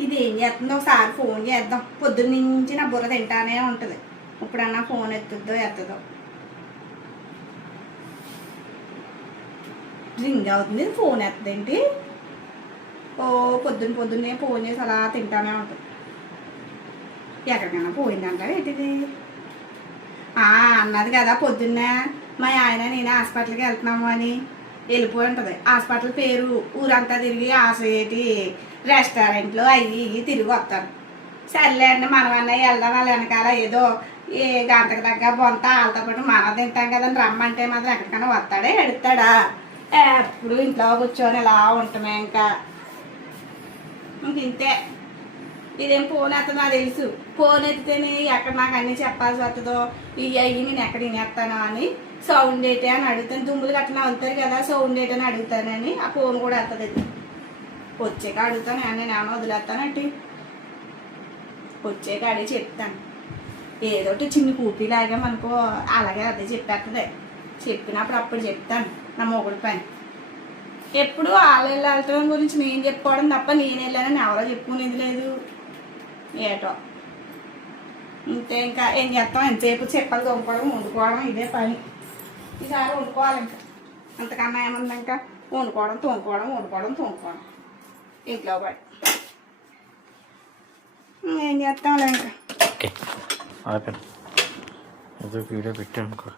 ఇది ఏం చేస్తుందో ఒకసారి ఫోన్ చేద్దాం. పొద్దున్న నుంచి నా బుర్ర తింటానే ఉంటుంది. ఇప్పుడన్నా ఫోన్ ఎత్తుద్దో ఎత్తదో. రింగ్ అవుతుంది, ఫోన్ ఎత్తదేంటి? ఓ పొద్దున్నే ఫోన్ చేసి అలా తింటానే ఉంటుంది. ఎక్కడికైనా పోయిందంటారు ఏంటిది? అన్నది కదా పొద్దున్నే మా ఆయన నేను హాస్పిటల్కి వెళ్తున్నాము అని. వెళ్ళిపోయి ఉంటుంది. హాస్పిటల్ పేరు ఊరంతా తిరిగి ఆశ్రయేటి రెస్టారెంట్లు అవి తిరిగి వస్తారు. సర్లే అండి మనమన్నా వెళ్దాం. వాళ్ళ వెనకాల ఏదో ఏ గంటకు తగ్గ బొంత వాళ్ళతో పాటు మనం తింటాం కదండి. రమ్మంటే మాత్రం ఎక్కడికైనా వస్తాడే ఎడుతాడా? ఎప్పుడు ఇంట్లో కూర్చొని ఇలా ఉంటామే. ఇంకా ఇంతే. ఇదేం ఫోన్ ఎత్తా తెలుసు. ఫోన్ ఎత్తితేనే ఎక్కడ నాకు అన్నీ చెప్పాల్సి వస్తుందో ఇవి అయ్యి నేను ఎక్కడ వినేస్తానో అని సౌండ్ ఏంటి అని అడుగుతాను. దుమ్ములు గట్టిన అవుతాయి కదా, సౌండ్ ఏంటని అడుగుతానని ఆ ఫోన్ కూడా ఎత్తది. వచ్చాక అడుగుతాను. నేను ఏమైనా వదిలేస్తానంటే వచ్చాక అడిగి చెప్తాను. ఏదోటి చిన్న కూపీలాగా మనకు అలాగే అదే చెప్పేస్తుంది. చెప్పినప్పుడు అప్పుడు చెప్తాను నా మొగుడు పని. ఎప్పుడు వాళ్ళు వెళ్ళటం గురించి నేను చెప్పుకోవడం తప్ప నేను వెళ్ళానని ఎవరో చెప్పుకునేది లేదు. ఏటో ఇంతే. ఇంకా ఏం చేస్తాం? ఎంతసేపు చెప్పలు తోముకోవడం వండుకోవడం ఇదే పని. ఈసారి వండుకోవాలి. ఇంకా అంతకన్నా ఏముంది? ఇంకా వండుకోవడం తోముకోవడం ఇంట్లో పడి ఏం చేస్తాంలే. ఇంకా ఓకే వీడియో పెట్టాను అనుకో.